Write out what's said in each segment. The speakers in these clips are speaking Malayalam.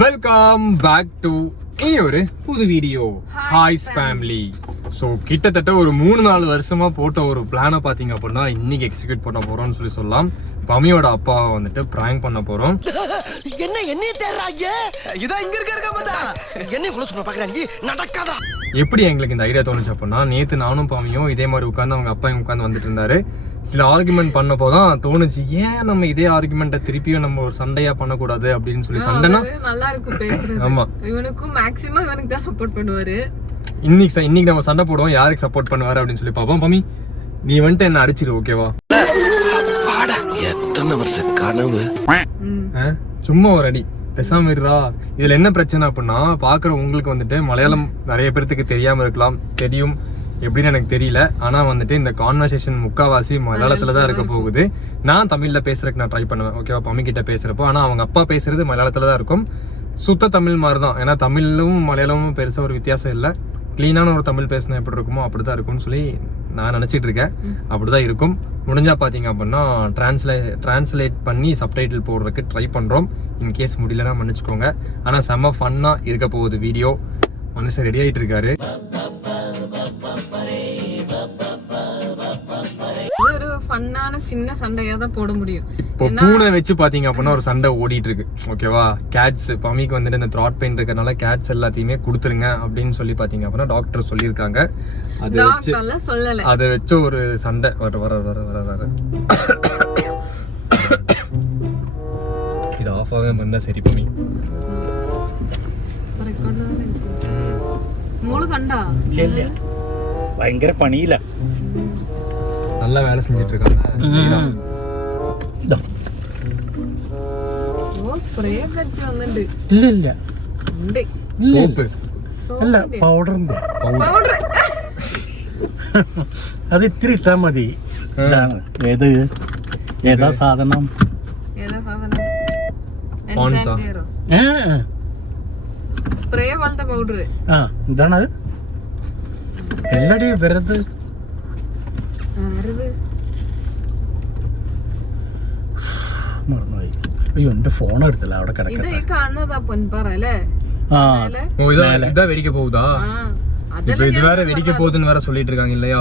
வெல்கம் பேக் டு இன்னொரு புது வீடியோ. ஹாய்ஸ் ஃபேமிலி. ஸோ கிட்டத்தட்ட ஒரு 3-4 வருஷமா போட்ட ஒரு பிளானை பார்த்தீங்க அப்படின்னா இன்னைக்கு எக்ஸிக்யூட் பண்ண போறோம்னு சொல்லலாம். பமியோட அப்பாவை வந்துட்டு பிராங்க் பண்ண போறோம். எப்படி எங்களுக்கு இந்த ஐடியா தோணுச்சு அப்படின்னா, நேத்து நானும் பமியும் இதே மாதிரி உட்காந்து அவங்க அப்பா உட்காந்து வந்துட்டு இருந்தாரு. சில ஆர்குமெண்ட் பண்ணப்போதான் தோணுச்சு, ஏன் நம்ம இதே ஆர்குமெண்ட்டை திருப்பியும் நம்ம ஒரு சண்டையா பண்ணக்கூடாது அப்படின்னு சொல்லி. சண்டைனா நல்லா இருக்கும் பேசுறது. ஆமா, இவனுக்கும் மேக்ஸிமம் இவனுக்கு தான் சப்போர்ட் பண்ணுவாரு. இன்னைக்கு நம்ம சண்டை போடுவோம், யாருக்கு சப்போர்ட் பண்ணுவாரு அப்படின்னு சொல்லி பாப்போம். பமி, நீ வந்துட்டு என்ன அடிச்சிரு, ஓகேவா? எத்தனை வருஷ கனவு, சும்மா ஒரு அடி, பேசாம இருடா. இதுல என்ன பிரச்சனை அப்படின்னா, பாக்குற உங்களுக்கு வந்துட்டு மலையாளம் நிறைய பேருக்கு தெரியாம இருக்கலாம், தெரியும் எப்படின்னு எனக்கு தெரியல. ஆனா வந்துட்டு இந்த கான்வர்சேஷன் முக்காவாசி மலையாளத்துல தான் இருக்க போகுது. நான் தமிழ்ல பேசுறதுக்கு நான் ட்ரை பண்ணுவேன், ஓகேவா? பம்மி கிட்ட பேசுறப்போ. ஆனா அவங்க அப்பா பேசுறது மலையாளத்துல தான் இருக்கும். சுத்த தமிழ் மாதிரி தான். ஏன்னா தமிழும் மலையாளமும் பெருசா ஒரு வித்தியாசம் இல்லை. கிளீனான ஒரு தமிழ் பேசினா எப்படி இருக்குமோ அப்படிதான் இருக்கும்னு சொல்லி நான் நினைச்சிட்டு இருக்கேன். அப்படிதான் இருக்கும். முடிஞ்சா பாத்தீங்க அப்படின்னா டிரான்ஸ்லேட் பண்ணி சப்டைட்டில் போடுறதுக்கு ட்ரை பண்றோம். இன்கேஸ் முடியலன்னா மன்னிச்சுக்கோங்க. ஆனா செம்ம ஃபன்னா இருக்க போகுது வீடியோ. மனுஷன் ரெடி ஆயிட்டு இருக்காரு. ஃபன்னான சின்ன சண்டையா தான் போட முடியும். இப்போ பூனை வச்சு பாத்தீங்க அப்படின்னா ஒரு சண்டை ஓடிட்டு இருக்கு, ஓகேவா? கேட்ஸ் பமிக்கு வந்துட்டு இந்த த்ராட் பெயின் இருக்கறனால கேட்ஸ் எல்லாத்தையுமே கொடுத்துருங்க அப்படின்னு சொல்லி பாத்தீங்க அப்படின்னா டாக்டர் சொல்லியிருக்காங்க. அதை வச்சு ஒரு சண்டை வர வர வர வர வர இது ஆஃப் ஆகாம இருந்தா சரி. பமி ഭയങ്കര പണിയില്ല, நல்லா வேலை செஞ்சுட்டு இருக்காங்க. അത് ഇത്തിരി ഇട്ടാ മതി. ഇതാണ് ഏതാ സാധനം? ഇതാണ് എല്ലടി വെറുതെ മറന്നുപോയി. അയ്യോ, എന്റെ ഫോൺ എടുത്തില്ല, അവിടെ കിടക്കട്ടെ. வெடிக்க போகுதா? இப்ப இது வேற வெடிக்க போகுதுன்னு வேற சொல்லிட்டு இருக்காங்க இல்லையா?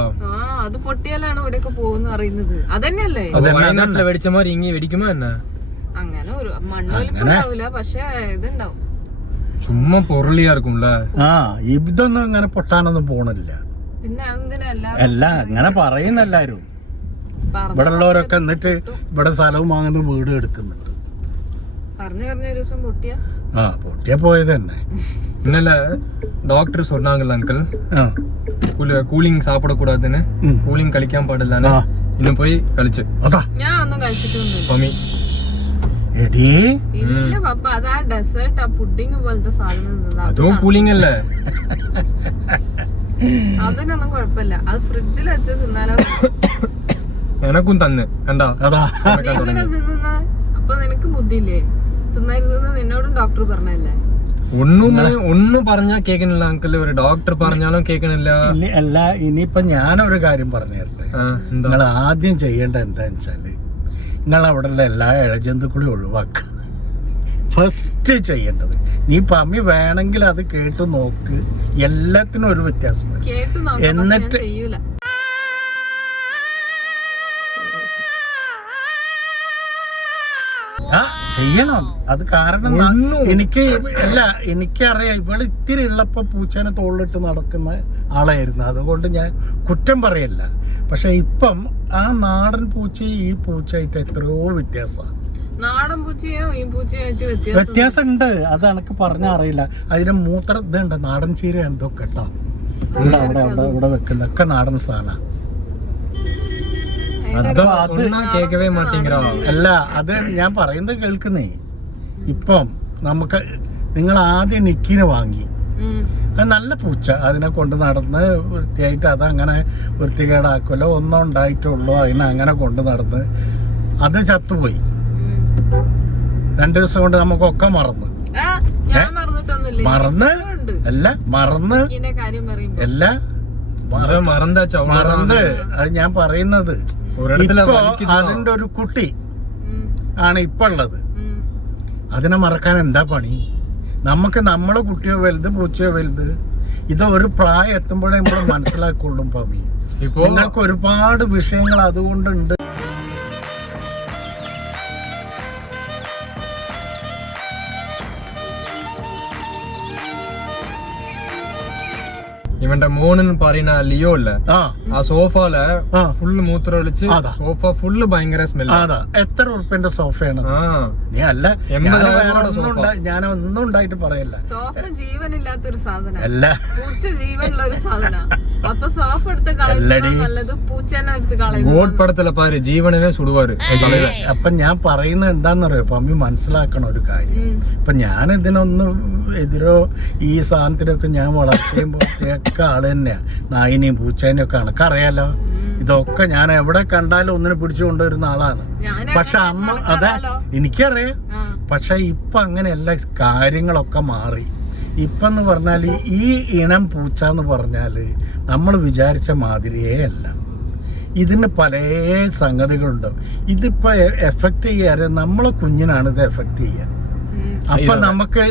அது പൊട്ടിയാലാണ് വെടിக்க പോകുന്നു അറിയുന്നത്. അതന്നെയല്ലേ വയനാട്ടിലെ വെടിച്ച மாதிரி ഇങ്ങനെ വെടിക്കുമോ என்ன? അങ്ങനെ ഒരു മണ്ണൊലിപ്പുണ്ടാവില്ല, പക്ഷെ ഇതുണ്ടാവും. ചുമ്മാ പൊറളിയാ இருக்கும்ல. ഇതൊന്നും അങ്ങനെ പൊട്ടാനൊന്നും പോണില്ല. പിന്നെ അല്ല, അങ്ങനെ പറയുന്ന എല്ലാരും. ഇവിടെ ഉള്ളവരൊക്കെ എന്നിട്ട് ഇവിടെ സ്ഥലവും വാങ്ങുന്ന വീട് എടുക്കുന്നുണ്ട്. പൊട്ടിയ പോയത് തന്നെ. ഇന്നലെ ഡോക്ടർ சொன்னாங்கல்ல அங்கிள், கூலிங் சாப்பிடக்கூடாதுன்னு, கூலிங் கழிக்காம பாடில்லான்னு. இன்னும் போய் கழிச்சு അതാ ഞാൻ ഒന്നും കഴിച്ചിട്ടൊന്നും പമി എടീ ഇല്ല പപ്പ, അതാ ഡെസേർട്ട്, ആ പുഡിംഗ് പോലത്തെ സാധനം. അതും കൂളിംഗ് അല്ലേ? അതിനൊന്നും കുഴപ്പമില്ല, അത് ഫ്രിഡ്ജിൽ വെച്ച് തിന്നാലോ. എനക്കും തന്നെ കണ്ടാ. അപ്പൊ നിനക്ക് ബുദ്ധിയില്ലേ? തിന്നരുതെന്ന് നിന്നോടും ഡോക്ടർ പറഞ്ഞല്ലേ? ഒന്നും പറഞ്ഞാ കേൾക്കണില്ല അങ്കിൾ. ഒരു ഡോക്ടർ പറഞ്ഞാലും കേൾക്കണില്ല. അല്ല, ഇനിയിപ്പൊ ഞാനൊരു കാര്യം പറഞ്ഞു തരട്ടെ. നിങ്ങൾ ആദ്യം ചെയ്യേണ്ട എന്താന്ന് വെച്ചാല്, നിങ്ങൾ അവിടെയുള്ള എല്ലാ ഇഴജന്തുക്കളെയും ഒഴിവാക്കുക. ഫസ്റ്റ് ചെയ്യേണ്ടത്. നീ പമ്മി വേണമെങ്കിൽ അത് കേട്ടു നോക്ക്, എല്ലാത്തിനും ഒരു വ്യത്യാസം വരും. എന്നിട്ട് ചെയ്യണം. അത് കാരണം എനിക്കറിയാം, ഇവള് ഇത്തിരി ഉള്ളപ്പോ പൂച്ചേനെ തോളിലിട്ട് നടക്കുന്ന ആളായിരുന്നു. അതുകൊണ്ട് ഞാൻ കുറ്റം പറയല്ല. പക്ഷെ ഇപ്പം ആ നാടൻ പൂച്ചയും ഈ പൂച്ചയായിട്ട് എത്രയോ വ്യത്യാസമാണ്. നാടൻ പൂച്ചയോ ഈ പൂച്ചയായിട്ട് വ്യത്യാസം ഉണ്ട്. അത് എനക്ക് പറഞ്ഞാൽ അറിയില്ല. അതിന്റെ മൂത്ര ഇതുണ്ട്, നാടൻ ചീരയാണ് ഇതൊക്കെ കേട്ടോ. ഇവിടെ വെക്കുന്നൊക്കെ നാടൻ സാധനം. അല്ല, അത് ഞാൻ പറയുന്നത് കേൾക്കുന്നേ. ഇപ്പം നമുക്ക് നിങ്ങൾ ആദ്യം നിക്കിനെ വാങ്ങി, അത് നല്ല പൂച്ച, അതിനെ കൊണ്ട് നടന്ന് വൃത്തിയായിട്ട് അതങ്ങനെ വൃത്തികേടാക്കുമല്ലോ. ഒന്നും ഉണ്ടായിട്ടുള്ളൂ, അതിനെ അങ്ങനെ കൊണ്ട് നടന്ന് അത് ചത്തുപോയി. 2 ദിവസം കൊണ്ട് നമുക്കൊക്കെ മറന്ന് അത് ഞാൻ പറയുന്നത്. അതിന്റെ ഒരു കുട്ടി ആണ് ഇപ്പൊ ഉള്ളത്. അതിനെ മറക്കാൻ എന്താ പണി? നമുക്ക് നമ്മളെ കുട്ടിയോ വലുത് പൂച്ചയോ വലുത് ഇത് ഒരു പ്രായം എത്തുമ്പോഴേ നമ്മൾ മനസ്സിലാക്കുള്ളൂ. പമ്മി ഇപ്പോ നിങ്ങൾക്ക് ഒരുപാട് വിഷയങ്ങൾ അതുകൊണ്ടുണ്ട്. ഇവന്റെ മോനെന്ന് പറയുന്ന ലിയോ ഇല്ല, ആ ആ സോഫാല ആ. ഫുള്ള് മൂത്രം ഒളിച്ച് അതാ. സോഫ ഫുള്ള് ഭയങ്കര സ്മെല്ല്. അതാ എത്ര ഉറുപ്പ്യന്റെ സോഫയാണ്? ആ നീ അല്ല 80,000 സോഫ. ഞാൻ ഒന്നും ഉണ്ടായിട്ട് പറയല്ല. സോഫ ജീവനില്ലാത്തൊരു സാധനം, അല്ല പൂച്ച ജീവനുള്ള ഒരു സാധന. അപ്പൊ സോഫ എടുത്ത് കളയുന്നത് നല്ലത് പൂച്ചനെ എടുത്ത് കളയുന്നത്. ഗോഡ് പടത്തിലെ പാര് ജീവനவே സുടുവാറ്. അപ്പൊ ഞാൻ പറയുന്നത് എന്താന്നറിയോ പമ്മി, മനസ്സിലാക്കണ ഒരു കാര്യം. ഇപ്പൊ ഞാൻ ഇതിനൊന്നും എതിരോ ഈ സാധനത്തിനൊക്കെ ഞാൻ വളർത്തുമ്പോൾ ഒക്കെ ആള് തന്നെയാ. നായിനെയും പൂച്ചേനെയും ഒക്കെ കണക്കറിയാലോ. ഇതൊക്കെ ഞാൻ എവിടെ കണ്ടാലും ഒന്നിനെ പിടിച്ചു കൊണ്ടുവരുന്ന ആളാണ്. പക്ഷെ അമ്മ അതാ എനിക്കറിയാം. പക്ഷെ ഇപ്പൊ അങ്ങനെയല്ല, കാര്യങ്ങളൊക്കെ മാറി. ഇപ്പെന്ന് പറഞ്ഞാൽ ഈ ഇനം പൂച്ച എന്ന് പറഞ്ഞാല് നമ്മൾ വിചാരിച്ച മാതിരിയേ അല്ല. ഇതിന് പല സംഗതികളുണ്ടാവും. ഇതിപ്പോ എഫക്ട് ചെയ്യാറ് നമ്മളെ കുഞ്ഞിനാണ് ഇത് എഫക്ട് ചെയ്യുക. അപ്പൊ നമുക്ക്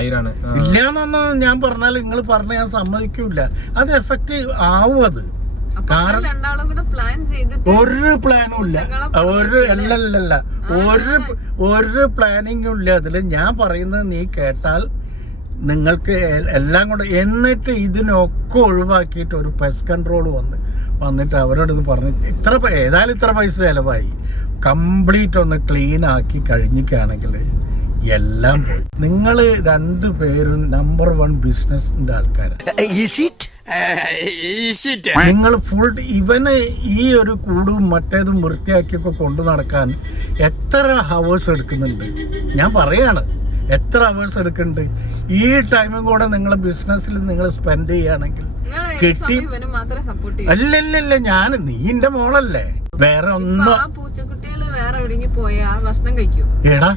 ഐരാണ് ഇല്ലാന്നൊന്നും ഞാൻ പറഞ്ഞാൽ നിങ്ങൾ പറഞ്ഞ ഞാൻ സമ്മതിക്കൂല. അത് എഫക്ട് ആവും. അത് കാരണം രണ്ടാളും കൂടെ പ്ലാൻ ചെയ്തിട്ട് ഒരു പ്ലാനും ഇല്ല, ഒരു പ്ലാനിങ്ങും ഇല്ല അതില്. ഞാൻ പറയുന്നത് നീ കേട്ടാൽ നിങ്ങൾക്ക് എല്ലാം കൂടെ, എന്നിട്ട് ഇതിനൊക്കെ ഒഴിവാക്കിയിട്ട് ഒരു പെസ്റ്റ് കൺട്രോൾ വന്നിട്ട് അവരോട് ഇത് പറഞ്ഞ് ഏതായാലും ഇത്ര പൈസ ചെലവായി, കംപ്ലീറ്റ് ഒന്ന് ക്ലീൻ ആക്കി കഴിഞ്ഞിട്ടാണെങ്കിൽ എല്ലാം പോയി. നിങ്ങൾ രണ്ടുപേരും നമ്പർ 1 ബിസിനസിന്റെ ആൾക്കാരാണ്. നിങ്ങൾ ഫുൾ ഇവന് ഈ ഒരു കൂടും മറ്റേതും വൃത്തിയാക്കിയൊക്കെ കൊണ്ടു നടക്കാൻ എത്ര ഹവേഴ്സ് എടുക്കുന്നുണ്ട്? ഞാൻ പറയാണ്, എത്ര ഹവേഴ്സ് എടുക്കുന്നുണ്ട്. ഈ ടൈമും കൂടെ നിങ്ങൾ ബിസിനസ്സിൽ നിങ്ങൾ സ്പെൻഡ് ചെയ്യുകയാണെങ്കിൽ കിട്ടി. അല്ലല്ല, ഞാൻ നീന്റെ മോളല്ലേ, വേറെ ഒന്നും. പൂച്ചക്കുട്ടികള് വേറെ എവിടെയെങ്കിലും പോയാ ഭക്ഷണം കഴിക്കും. എടാ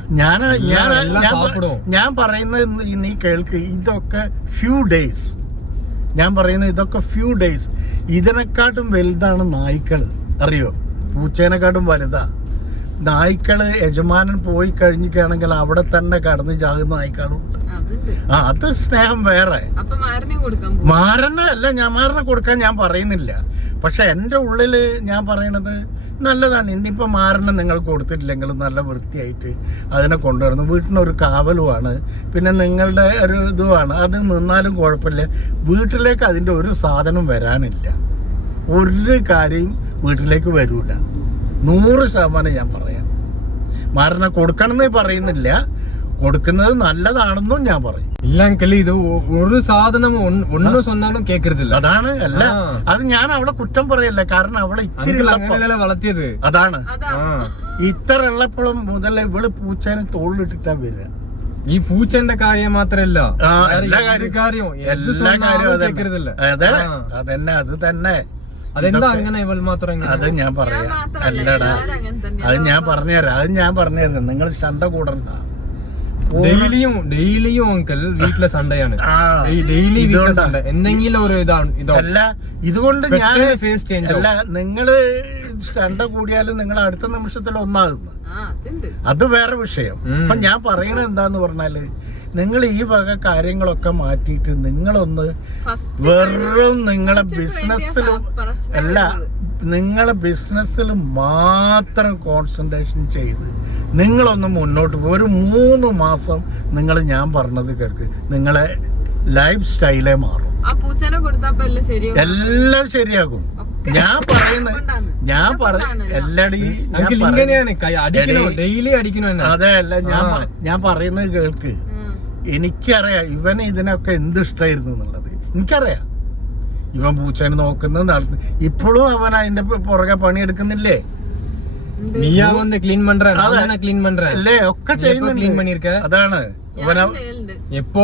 ഞാൻ പറയുന്നത് നീ കേൾക്ക്. ഇതൊക്കെ ഫ്യൂ ഡേയ്സ്, ഞാൻ പറയുന്നത് ഇതൊക്കെ ഫ്യൂ ഡേയ്സ്. ഇതിനെക്കാട്ടും വലുതാണ് നായ്ക്കള്, അറിയോ? പൂച്ചേനെക്കാട്ടും വലുതാ നായ്ക്കള്. യജമാനൻ പോയി കഴിഞ്ഞിട്ടാണെങ്കിൽ അവിടെ തന്നെ കടന്ന് ചാകുന്ന നായ്ക്കളുണ്ട്. അത് സ്നേഹം വേറെ. മാരനല്ല, ഞാൻ മാരനെ കൊടുക്കാൻ ഞാൻ പറയുന്നില്ല. പക്ഷെ എൻ്റെ ഉള്ളില് ഞാൻ പറയണത് നല്ലതാണ്. ഇനിയിപ്പോൾ മാരനെ നിങ്ങൾ കൊടുത്തിട്ടില്ലെങ്കിലും നല്ല വൃത്തിയായിട്ട് അതിനെ കൊണ്ടുവരുന്നു. വീട്ടിനൊരു കാവലുമാണ്, പിന്നെ നിങ്ങളുടെ ഒരു ഇതുമാണ്. അത് നിന്നാലും കുഴപ്പമില്ല. വീട്ടിലേക്ക് അതിൻ്റെ ഒരു സാധനം വരാനില്ല, ഒരു കാര്യം വീട്ടിലേക്ക് വരൂല. 100% ഞാൻ പറയാം. മാരനെ കൊടുക്കണമെന്ന് പറയുന്നില്ല, കൊടുക്കുന്നത് നല്ലതാണെന്നും ഞാൻ പറയും. ഇല്ലെങ്കിൽ ഇത് ഒരു സാധനം ഒന്നും சொன்னாலும் കേൾക്കരുതില്ല. അതാണ് അല്ല, അത് ഞാൻ അവളെ കുറ്റം പറയല്ല. കാരണം അവളെ ഇത്തിരി വളർത്തിയത് അതാണ്. ഇത്ര ഉള്ളപ്പോഴും മുതൽ ഇവള് പൂച്ചേനെ തോളിലിട്ടിട്ടാ വരിക. ഈ പൂച്ചന്റെ കാര്യം മാത്രല്ല, എല്ലാ കാര്യം കേൾക്കരുതില്ല. അതന്നെ, അത് തന്നെ. അതെന്താ അങ്ങനെ ഇവൾ മാത്രം? അത് ഞാൻ പറയാം. അല്ലടാ, അത് ഞാൻ പറഞ്ഞുതരാം. നിങ്ങൾ ശണ്ട കൂടണ്ട. ഡെയിലിയും അങ്കിൾ വീട്ടിലെ സണ്ടയാണ്. ഡെയിലി വീട്ടിലെ സണ്ട എന്തെങ്കിലും ഒരു അല്ല. ഇതുകൊണ്ട് ഞാൻ ഫേസ് ചേഞ്ച് അല്ല, നിങ്ങള് ശണ്ട കൂടിയാലും നിങ്ങൾ അടുത്ത നിമിഷത്തിൽ ഒന്നാകുന്നു, അത് വേറെ വിഷയം. അപ്പൊ ഞാൻ പറയണത് എന്താന്ന് പറഞ്ഞാല്, നിങ്ങൾ ഈ വക കാര്യങ്ങളൊക്കെ മാറ്റിയിട്ട് നിങ്ങളൊന്ന് വെറും നിങ്ങളെ ബിസിനസ്സിലും അല്ല, നിങ്ങളെ ബിസിനസ്സിൽ മാത്രം കോൺസെൻട്രേഷൻ ചെയ്ത് നിങ്ങളൊന്ന് മുന്നോട്ട് പോകും. ഒരു 3 മാസം നിങ്ങൾ ഞാൻ പറഞ്ഞത് കേൾക്ക്, നിങ്ങളെ ലൈഫ് സ്റ്റൈലേ മാറും. എല്ലാം ശരിയാകും. ഞാൻ പറയുന്നത് അതെ അല്ല, ഞാൻ പറയുന്നത് കേൾക്ക്. എനിക്കറിയാം ഇവന് ഇതിനൊക്കെ എന്ത് ഇഷ്ടമായിരുന്നു എന്നുള്ളത് എനിക്കറിയാം. ഇവൻ പൂച്ചേനെ നോക്കുന്നത് നടത്തുന്നു. ഇപ്പോഴും അവൻ അതിന്റെ പുറകെ പണിയെടുക്കുന്നില്ലേ? അല്ലേ? ഒക്കെ ചെയ്യുന്നുണ്ട്. അതാണ് എപ്പോ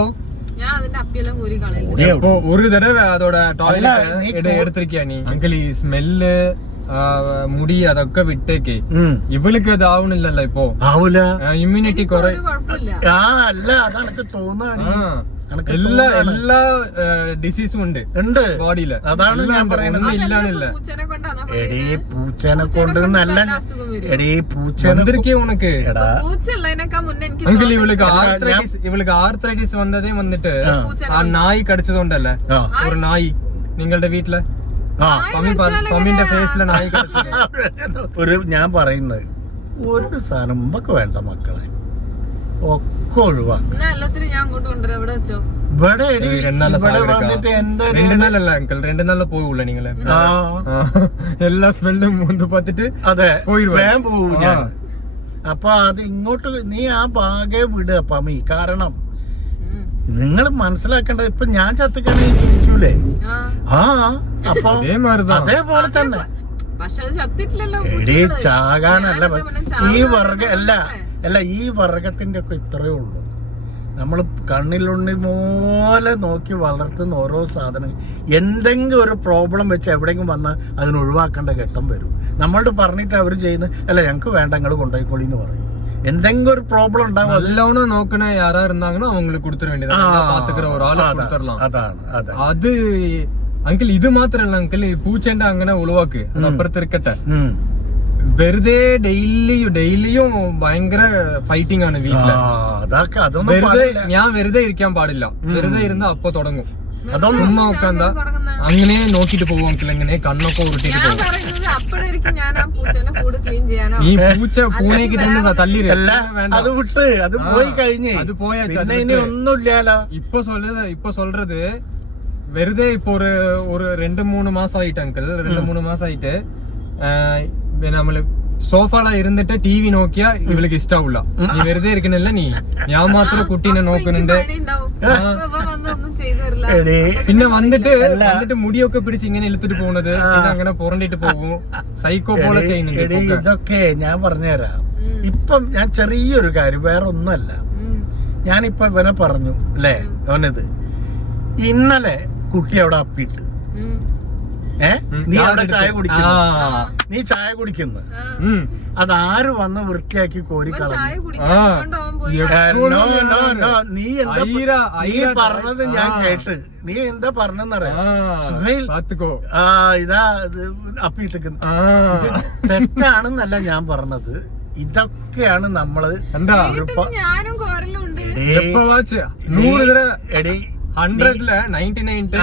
ഒരു തടവ അതോടെ ടോയ്ലറ്റ് എടുത്തിരിക്കാ നീ അങ്കിൾ. ഈ സ്മെല്ല് മുടി അതൊക്കെ വിട്ടേക്ക്. ഇവൾക്ക് അത് ആവണില്ലല്ലോ ഇപ്പൊ. ആവൂല, ഇമ്മ്യൂണിറ്റി കുറെ. അല്ല അതെനിക്ക് തോന്നാണ്. എനിക്ക് എല്ലാ ഡിസീസും ഉണ്ട് ഉണ്ട് ബോഡിയില്. അതാണ് ഞാൻ പറയുന്നത്. ഒന്നും ഇല്ലാന്നില്ല. പൂച്ചനെ കൊണ്ടാണോ എടീ പൂച്ചനെ കൊണ്ട് നല്ല എടീ പൂച്ചനെ വന്നിരിക്കേ ഉനക്ക് എടാ പൂച്ചയുള്ളതിനേക്കാൾ മുന്നേ എനിക്ക് അങ്കിൾ ഇവൾക്ക് ആർത്രൈറ്റിസ് വന്നതേ വന്നിട്ട് ആ നായി കടിച്ചതുകൊണ്ടല്ലേ? ആ ഒരു നായി നിങ്ങളുടെ വീട്ടില് ആ പമ്മിന്റെ ഫേസിലെ നായി കടിച്ചത്. ഒരു ഞാൻ പറയുന്നത് ഒരു സാധനം മുമ്പൊക്കെ വേണ്ട മക്കളെ, ഒക്കെ ഒഴിവാക്കും. എന്നാ എല്ലാത്തിനും ഞാൻ അങ്ങോട്ട് കൊണ്ടുവരാം. എവിടെ വെച്ചോ? ഇവിടെ എടി ഇവിടെ വന്നിട്ട് എന്താ 2 നാളല്ല അങ്കിൾ, 2 നാളില് പോകൂല നിങ്ങള്. ആ എല്ലാ സ്മെല്ലും മുന്ത് പത്തിട്ട് അതെ പോയിടുവാ. വേഗം പോവും ഞാൻ. അപ്പൊ അത് ഇങ്ങോട്ട് നീ ആ ഭാഗേ വിടുക പമി. കാരണം നിങ്ങൾ മനസ്സിലാക്കേണ്ടത് ഇപ്പൊ ഞാൻ ചത്തുക്കണേ ജീവിക്കൂലേ? ആ അപ്പൊ അതേപോലെ തന്നെ പക്ഷെ അത് ചത്തിട്ടില്ലല്ലോ. എടീ ചാകാനല്ല ഈ അല്ല ഈ വർഗത്തിന്റെ ഒക്കെ ഇത്രയേ ഉള്ളൂ. നമ്മൾ കണ്ണിലുണ്ണി പോലെ നോക്കി വളർത്തുന്ന ഓരോ സാധനം എന്തെങ്കിലും ഒരു പ്രോബ്ലം വെച്ച് എവിടെയെങ്കിലും വന്നാൽ അതിന് ഒഴിവാക്കേണ്ട ഘട്ടം വരും. നമ്മളോട് പറഞ്ഞിട്ട് അവർ ചെയ്യുന്നത് അല്ല ഞങ്ങൾക്ക് വേണ്ട നിങ്ങൾ കൊണ്ടുപോയിക്കോളി എന്ന് പറയും. എന്തെങ്കിലും ഒരു പ്രോബ്ലം ഉണ്ടാവും. നല്ലോണം നോക്കണ യാരാ இருந்தாங்கன்னா அவங்களுக்கு கொடுத்துற வேண்டியது. பாத்துக்கிற ஒரு ஆளை கொடுத்துறலாம். അതാണ് അത് അങ്കിൾ ഇത് മാത്രല്ല അങ്കിൾ, ഈ പൂച്ചേന്റെ അങ്ങനെ ഒഴിവാക്ക്, അത് അപ്പുറത്തിരിക്കട്ടെ. വെറുതെ ഡെയിലിയും ഭയങ്കര ഫൈറ്റിംഗ് ആണ് വീട്ടില്. വെറുതെ ഞാൻ വെറുതെ ഇരിക്കാൻ പാടില്ല. വെറുതെ ഇരുന്ന അപ്പൊ തുടങ്ങും. ചുമ്മാ ഉക്കാന്താ അങ്ങനെ നോക്കിട്ട് പോകും അങ്കിൾ. എങ്ങനെ കണ്ണൊക്കെ ഉരുട്ടിട്ട് പോകും. ഈ പൂച്ച പൂനെ കിട്ടുന്ന തല്ലിരല്ല അത് വിട്ട് അത് പോയി കഴിഞ്ഞ് അത് പോയാ ഒന്നുമില്ലാലോ. ഇപ്പൊ சொல்றது വെറുതെ ഇപ്പൊ ഒരു 2-3 മാസം ആയിട്ട് അങ്കിൾ, 2-3 മാസം ആയിട്ട് നമ്മള് സോഫാല ഇരുന്നിട്ട് ടിവി നോക്കിയാ ഇവൾക്ക് ഇഷ്ടാവില്ല. നീ വെറുതെ ഇരിക്കണല്ല, ഞാൻ മാത്രം കുട്ടീനെ നോക്കുന്നുണ്ട്. പിന്നെ വന്നിട്ട് മുടിയൊക്കെ പിടിച്ച് ഇങ്ങനെ ഇழுത്തിട്ട് പോകുന്നത്, അങ്ങനെ പുറണ്ടിട്ട് പോകും. സൈക്കോ പോലെ ചെയ്യുന്നുണ്ട്. ഇതൊക്കെ ഞാൻ പറഞ്ഞുതരാം. ഇപ്പം ഞാൻ ചെറിയൊരു കാര്യം, വേറെ ഒന്നുമല്ല. ഞാനിപ്പൊ ഇവനെ പറഞ്ഞു അല്ലേ, അവനത് ഇന്നലെ കുട്ടി അവിടെ അപ്പിട്ട് നീ അവിടെ ചായ കുടിക്കുന്നു, നീ ചായ കുടിക്കുന്നു, അതാര് വന്ന് വൃത്തിയാക്കി കോരിക്കളഞ്ഞു. നീ പറഞ്ഞത് ഞാൻ കേട്ട്. നീ എന്താ പറഞ്ഞെന്നറിയാം സുഹൈൽ? ഇതാ അപ്പിട്ടിക്കുന്നു. തെറ്റാണെന്നല്ല ഞാൻ പറഞ്ഞത്. ഇതൊക്കെയാണ് നമ്മള് എടീ 100ல 99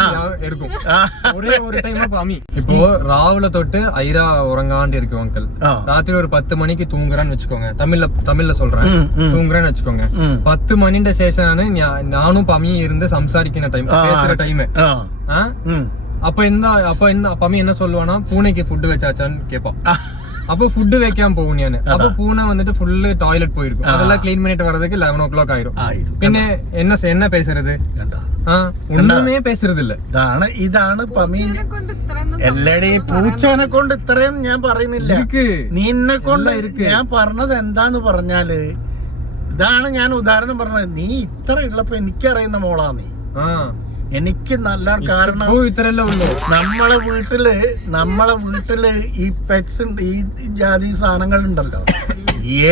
എടുക്കും. ஒரே ஒரு டைம் பாமி. இப்போ ராவுல தொட்டு ஐரா உறங்காண்டு இருக்கும் அங்கிள். ராத்திரி ஒரு 10 மணிக்கு தூங்குறான்னு வச்சுக்கோங்க. தமிழ்ல சொல்றேன், தூங்குறான்னு வச்சுக்கோங்க. 10 மணிന്റെ ശേഷമാണ് ഞാനും പമിയും ഇരുന്ന് സംസാരിക്കുന്ന ടൈം, பேசுற ടൈം. அப்ப പമി என்ன சொல்லுவானா, பூனைக்கு ஃபுட் வச்சாச்சான்னு கேட்பான். அப்போ ஃபுட்டு வைக்காம போகும் ഞാൻ. அப்போ பூனை வந்துட்டு ஃபுல்லு டாய்லெட் போயிருக்கும். அதெல்லாம் கிளீன் பண்ணிட்டு வர்றதுக்கு 11 o'clock ஆயிரும். പിന്നെ என்ன பேசுறது? ഒന്നുമേ பேசுறது இல்ல. ഇതാണ് പമി. എല്ലടേ പൂച്ചനെ കൊണ്ട് ഇത്രയും ഞാൻ പറയുന്നില്ല. നിന്നെ കൊണ്ട് ഞാൻ പറഞ്ഞത് എന്താന്ന് പറഞ്ഞാല് ഇതാണ് ഞാൻ ഉദാഹരണം പറഞ്ഞത്. നീ ഇത്ര ഉള്ളപ്പോ എനിക്കറിയുന്ന മോളാ നീ. എനിക്ക് നല്ല കാരണം നമ്മളെ വീട്ടില് ഈ പെറ്റ്സ് ഈ ജാതി സാധനങ്ങൾ ഉണ്ടല്ലോ,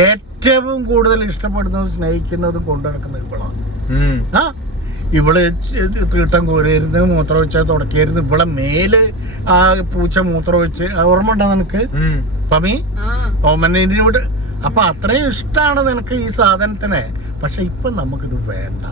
ഏറ്റവും കൂടുതൽ ഇഷ്ടപ്പെടുന്നതും സ്നേഹിക്കുന്നതും കൊണ്ടുനടക്കുന്നത് ഇവളാ. ഇവള് തീട്ടം കോരിയായിരുന്നു, മൂത്രമൊഴിച്ചാൽ തുടക്കിയായിരുന്നു. ഇവിടെ മേല് ആ പൂച്ച മൂത്രമൊഴിച്ച് ഓർമ്മ ഉണ്ടോ നിനക്ക് പമി? ഓമനോട് അപ്പൊ അത്രയും ഇഷ്ടമാണ് നിനക്ക് ഈ സാധനത്തിനെ. പക്ഷെ ഇപ്പൊ നമുക്കിത് വേണ്ട.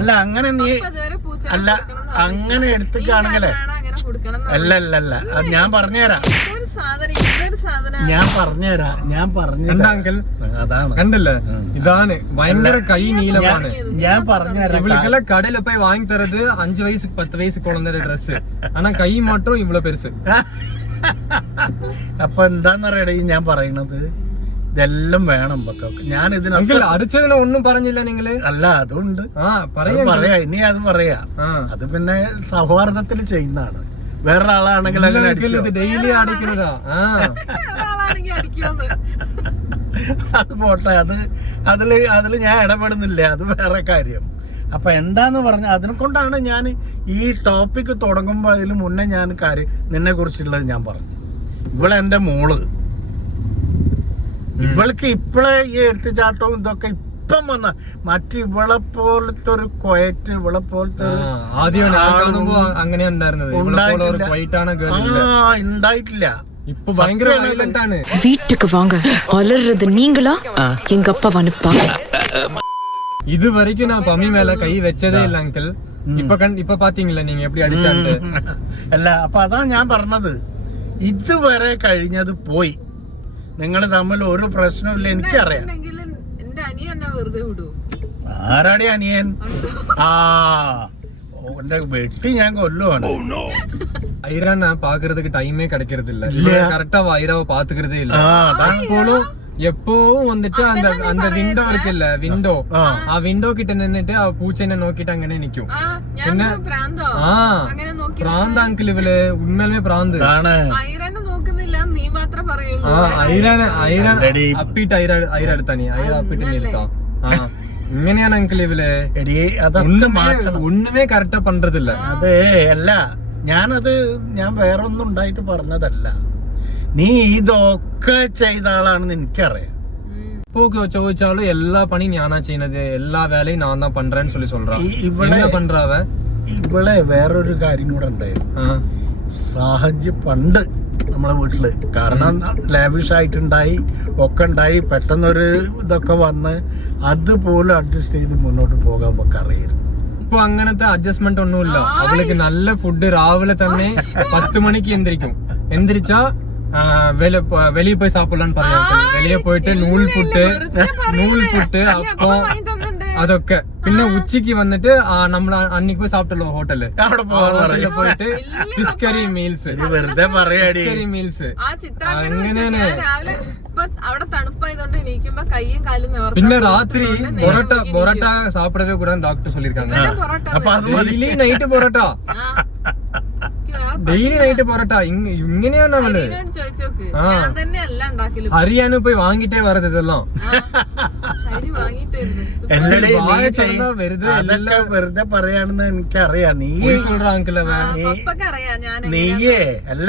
അല്ല അങ്ങനെ നീ അല്ല അങ്ങനെ എടുത്തുകാണെങ്കിലേ അല്ല ഞാൻ പറഞ്ഞുതരാം. അതാണ് കണ്ടല്ലേ, ഇതാണ് ഭയങ്കര കൈ നീളമാണ്. ഞാൻ പറഞ്ഞുതരാം. ഇവൾക്കെല്ലാം കടയില പോയി വാങ്ങി തരത് 5 വയസ്സ് 10 വയസ്സ് കുളന്നൊരു ഡ്രസ്. ആണാ കൈ മാത്രം ഇവളെ പെരുസ്. അപ്പൊ എന്താന്നറിയടേ ഞാൻ പറയണത്, ഇതെല്ലാം വേണം. ഞാൻ ഇതിന് അടിച്ചതിനെ ഒന്നും പറഞ്ഞില്ല നിങ്ങള്? അല്ല അതുണ്ട്, പറയാ ഇനി അത് പറയാ. അത് പിന്നെ സൗഹാർദ്ദത്തിൽ ചെയ്യുന്നതാണ്. വേറൊരാളാണെങ്കിൽ ഡെയിലി അടിക്കുന്നതാ. അത് പോട്ടെ, അതില് ഞാൻ ഇടപെടുന്നില്ല, അത് വേറെ കാര്യം. അപ്പൊ എന്താന്ന് പറഞ്ഞ അതിനെ കൊണ്ടാണ് ഞാൻ ഈ ടോപ്പിക് തുടങ്ങുമ്പോ അതിന് മുന്നേ ഞാൻ നിന്നെ കുറിച്ചുള്ളത് ഞാൻ പറഞ്ഞു. ഇവളെന്റെ മോള്, ഇവൾക്ക് ഇപ്പളെ ഈ എടുത്തുചാട്ടവും ഇതൊക്കെ ഇപ്പം വന്ന ഇവളെ പോലത്തെ ഒരു കൊയറ്റ്, ഇവളെ പോലത്തെ ഉണ്ടായിട്ടില്ല. ഇപ്പൊ ഭയങ്കര violent ആണ്. வீட்டுக்கு வாங்க அலறது நீங்களா எங்க அப்பா வனுப்பா இது வரைக்கும் நான் பம்மி மேல கை വെച്ചതേ ഇല്ല അങ്കിൾ. ഇപ്പൊ പാത്തീங்களா நீங்க எப்படி അടിച്ചാണ്ട് അല്ല. അപ്പൊ അതാണ് ഞാൻ പറഞ്ഞത്, ഇതുവരെ കഴിഞ്ഞത് പോയി. നിങ്ങൾ തമ്മിൽ ഒരു പ്രശ്നമില്ല, എനിക്കറിയാം. എന്റെ അനിയൻ എന്നെ വെറുതെ വിടൂ. ആരാടി അനിയൻ? എന്റെ വെട്ടി ഞാൻ കൊല്ലുവാണ്. ஐரான பாக்குறதுக்கு டைமே கிடைக்கிறது இல்ல. கரெக்டா ஐராவை பாத்துக்கிறதே இல்ல. அப்போலும் எப்பவும் வந்துட்டு அந்த அந்த விண்டோ இருக்குல்ல, விண்டோ ആ വിൻഡോ കിட்ட നിന്നിട്ട് ആ പൂച്ചനെ നോക്കിട്ട് അങ്ങനെ നിക്കും. പിന്നെ പ്രാന്ത് അങ്കിൾ ഇവള്, ഉണ്മയിലുമേ പ്രാന്ത്. അപ്പിട്ട് ഐര എടുത്താണി, ഐര അപ്പിട്ട് എടുത്താ. ഇങ്ങനെയാണ് അങ്കിൾ ഇവള്, ഒന്നുമേ കറക്റ്റാ പண்றதில்ல. അതെ അല്ല, ഞാൻ വേറൊന്നും ഉണ്ടായിട്ട് പറഞ്ഞതല്ല. നീ ഇതൊക്കെ ചെയ്ത ആളാണെന്ന് എനിക്കറിയാം. இப்போ ചോദിച്ചാலும் எல்லா പണിയും ഞാനാ ചെയ്യുന്നത്, എല്ലാ വേലയും ഞാൻ தான் பண்றேன்னு சொல்லி சொல்றா. என்ன பண்றாவ? ഇവളെ വേറൊരു കാര്യം കൂടെ ഉണ്ടായിരുന്നു. സാഹചര്യം പണ്ട് നമ്മളെ വീട്ടില്, കാരണം ലാവിഷ് ആയിട്ടുണ്ടായി, ഒക്കെ ഉണ്ടായി, പെട്ടെന്നൊരു ഇതൊക്കെ വന്ന് അതുപോലും അഡ്ജസ്റ്റ് ചെയ്ത് മുന്നോട്ട് പോകാൻ നമുക്ക് അറിയായിരുന്നു. ഇപ്പൊ അങ്ങനത്തെ അഡ്ജസ്റ്റ്മെന്റ് ഒന്നുമില്ല. അവൾക്ക് നല്ല ഫുഡ് രാവിലെ തന്നെ 10 മണിക്ക് എந்திരിച്ചാ வெளியே போய் சாப்பிடலான்னு പറയാം. வெளியே പോയിട്ട് നൂൽ പുട്ട് അപ്പം അതൊക്കെ. പിന്നെ ഉച്ചക്ക് വന്നിട്ട് നമ്മള് അന്നിക്ക് പോയി സാപ്പിട്ടല്ലോ ഹോട്ടലില്, അവിടെ പോയിട്ട് ഫിഷ് കറി മീൽസ്, വെറുതെ പറയാടി മീൽസ്. അങ്ങനെയാണ്. അവിടെ തണുപ്പായതുകൊണ്ട് എണീക്കുമ്പോ കയ്യും കാലും നിവർത്തി. പിന്നെ രാത്രി പൊറോട്ട സാപ്പിടவே കൂടാന്ന് ഡോക്ടർ சொல்லிருக்காங்க. അപ്പൊ അത് daily night parotta, daily night parotta. ഇങ്ങനെയാണ് അവള്. ഹരിയാന പോയി വാങ്ങിട്ടേ വരത് ഇതെല്ലാം. വെറുതെ പറയാണെന്ന് എനിക്കറിയാം. നീയേ അല്ല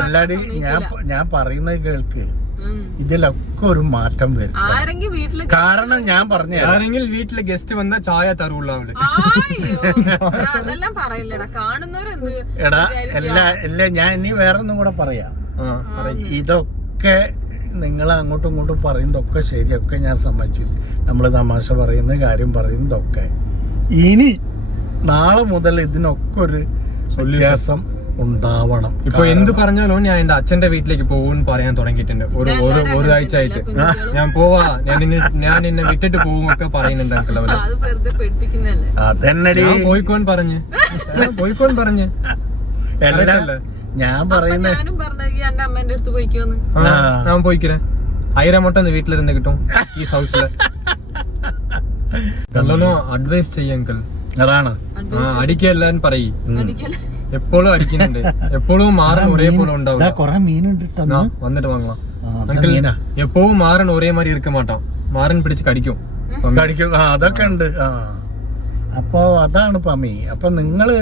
അല്ലാടി, ഞാൻ പറയുന്നത് കേൾക്ക്. ഇതിലൊക്കെ ഒരു മാറ്റം വരും. കാരണം ഞാൻ പറഞ്ഞു, ആരെങ്കിലും വീട്ടില് ഗസ്റ്റ് വന്നാ ചായ തരുള്ളൂ അവള്. എടാ അല്ല ഞാൻ ഇനി വേറൊന്നും കൂടെ പറയാം. ഇതൊക്കെ നിങ്ങൾ അങ്ങോട്ടും ഇങ്ങോട്ടും പറയുന്നതൊക്കെ ശരിയൊക്കെ ഞാൻ സമ്മതിച്ചു. നമ്മള് തമാശ പറയുന്ന കാര്യം പറയുന്നതൊക്കെ ഇനി നാളെ മുതൽ ഇതിനൊക്കെ ഒരു വ്യത്യാസം ഉണ്ടാവണം. ഇപ്പൊ എന്ത് പറഞ്ഞാലും ഞാൻ എന്റെ അച്ഛന്റെ വീട്ടിലേക്ക് പോകും പറയാൻ തുടങ്ങിയിട്ടുണ്ട്. ഒരാഴ്ച ആയിട്ട് ഞാൻ പോവാ, ഞാൻ നിന്നെ വിട്ടിട്ട് പോകും ഒക്കെ പറയുന്നുണ്ട്. അതെന്നടി പോയിക്കോൻ പറഞ്ഞ് ഞാൻ പറയുന്ന ഞാൻ പോയിக்கிறேன். 1000 மட்டும் இந்த வீட்டுல இருந்து கிட்டும் ഈ ഹൗസില്. നല്ലോണം അഡ്വൈസ് ചെയ്യ അങ്കിൾ. അതാണ് അടിക്കല്ലാന്ന് പറയും. എപ്പോഴും അടിക്കുന്നുണ്ട്, എപ്പോഴും മാറൻ ഒരേ പോലെ ഉണ്ടാവും. വന്നിട്ട് വാങ്ങலாம் അങ്കിൾ. എപ്പോഴും മാറൻ ഒരേ മാതിരി இருக்க മാട്ടാം, മാറൻ പിടിച്ച് കടിക്കും. അതൊക്കെ ഉണ്ട്. അപ്പൊ അതാണ് പമ്മി. അപ്പൊ നിങ്ങള്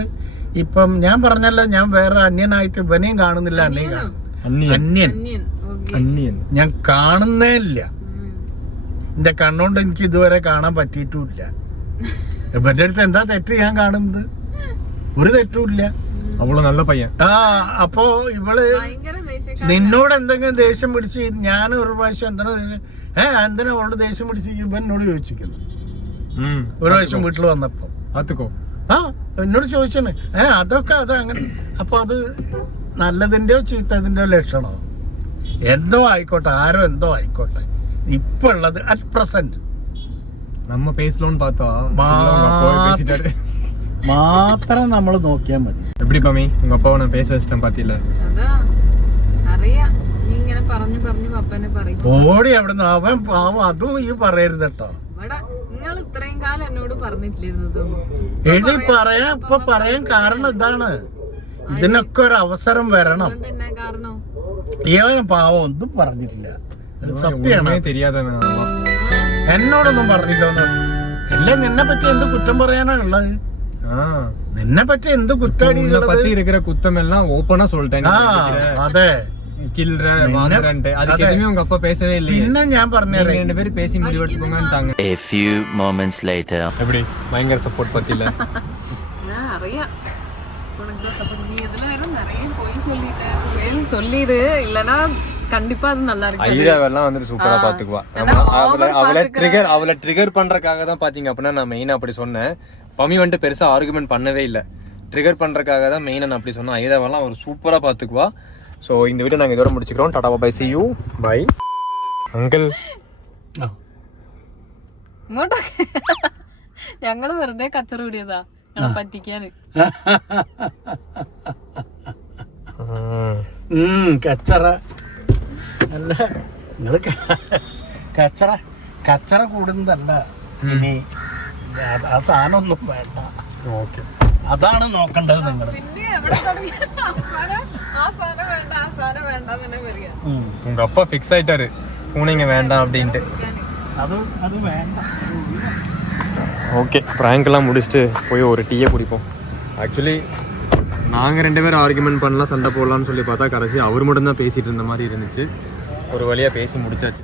ഇപ്പം ഞാൻ പറഞ്ഞല്ലോ, ഞാൻ വേറെ അന്യനായിട്ട് ഇവനെയും കാണുന്നില്ല, അന്യൻ ഞാൻ കാണുന്നേ ഇല്ല. എന്റെ കണ്ണുകൊണ്ട് എനിക്ക് ഇതുവരെ കാണാൻ പറ്റിയിട്ടുമില്ല. ഇവന്റെ അടുത്ത് എന്താ തെറ്റ് ഞാൻ കാണുന്നത്? ഒരു തെറ്റുമില്ല. അവള് നല്ല പയ്യൻ. അപ്പൊ ഇവള് നിന്നോട് എന്തെങ്കിലും ദേഷ്യം പിടിച്ച് ഞാൻ ഒരു പ്രാവശ്യം എന്തിനാ അവളുടെ ദേഷ്യം പിടിച്ച് ഇവൻ എന്നോട് ചോദിച്ചിരിക്കുന്നു. ഒരു പ്രാവശ്യം വീട്ടിൽ വന്നപ്പോ എന്നോട് ചോദിച്ചാണ് അതൊക്കെ അത് അങ്ങനെ. അപ്പൊ അത് നല്ലതിന്റെയോ ചീത്തതിന്റെയോ ലക്ഷണോ എന്തോ ആയിക്കോട്ടെ, ആരോ എന്തോ ആയിക്കോട്ടെ, ഇപ്പൊ ഉള്ളത് അറ്റ് പ്രസന്റ് നമ്മ പേസ് ലോൺ മാത്രം നമ്മൾ നോക്കിയാൽ മതി. எப்படி பமி உங்க அப்பாவை நான் பேச வச்சிட்டேன் பாத்தீல? ഓടി അവിടുന്ന് അവൻ പാവം. അതും ഈ പറയരുത് കേട്ടോ. എടി പറയാ ഇപ്പൊ പറയാൻ കാരണം ഇതാണ്, ഇതിനൊക്കെ ഒരു അവസരം വരണം. ഏവനും പാവം ഒന്നും പറഞ്ഞിട്ടില്ല, സത്യമാണ്. தெரியாத എന്നോടൊന്നും പറഞ്ഞില്ല. അല്ലേ നിന്നെ പറ്റി എന്ത് കുറ്റം പറയാനാ ഉള്ളത്? നിന്നെ പറ്റി എന്ത് കുറ്റാടി ഉള്ളത്? பத்தி இருக்கிற குத்தம் எல்லாம் ஓபனா சொல்லிட்டேன். ആ അതെ கில்ற வாங்குறேன்ட்டு அதுக்கு எதுவுமே உங்க அப்பா பேசவே இல்லை. പിന്നെ ഞാൻ പറഞ്ഞേ ரெண்டு பேரும் பேசி முடிவெடுத்துக்கோங்கன்ட்டாங்க. A few moments later. எப்படி பயங்கர சப்போர்ட் பத்தில நான் அறியா உனக்கு தான் சப்போர்ட். நீ இதுல வேற நிறைய போய் சொல்லிட்டேன். சொல்லிடு இல்லனா கண்டிப்பா அது நல்லா இருக்கு. ஐராவெல்லாம் வந்து சூப்பரா பாத்துக்குவா. அவளை ட்ரிகர் பண்றதுக்காக தான் பாத்தீங்க அப்படின்னா நான் மெயினா அப்படி சொன்னேன். பமி வந்துட்டு பெருசா ஆர்குமெண்ட் பண்ணவே இல்லை. ட்ரிகர் பண்றதுக்காக தான் மெயினா நான் அப்படி சொன்னேன். ஐராவெல்லாம் அவர் சூப்பரா பாத்துக்குவா. ஸோ இந்த வீடியோ நாங்கள் இதோட முடிச்சுக்கிறோம். Tata bye, see you, bye. Uncle ഇങ്ങോട്ട് ഞങ്ങള് വെറുതെ കച്ചറ കൂടിയതാ ഞങ്ങളെ പറ്റിക്കാന്. കച്ചറ അല്ല, നിങ്ങള് കച്ചറ കച്ചറ കൂടുന്നതല്ല. ഇനി ആ സാധനം ഒന്നും വേണ്ട. ഓക്കെ, അതാണ് നോക്കേണ്ടത് നിങ്ങൾ. പിന്നെ എവിടെ തുടങ്ങിയാലും ആ സാധനം വേണ്ട, ആ സാധനം വേണ്ട തന്നെ പറയാ. உங்க அப்பா ஃபிக்ஸ் ஆயிட்டாரு பூனைங்க வேண்டாம் அப்படின்ட்டு. അത് വേണ്ട. ஓகே, ப்ராங்க்லாம் முடிச்சுட்டு போய் ஒரு டீயை குடிப்போம். ஆக்சுவலி நாங்கள் 2 பேரும் ஆர்குமெண்ட் பண்ணலாம், சண்டை போடலாம்னு சொல்லி பார்த்தா கடைசி அவர் மட்டும்தான் பேசிகிட்டு இருந்த மாதிரி இருந்துச்சு. ஒரு வழியாக பேசி முடிச்சாச்சு.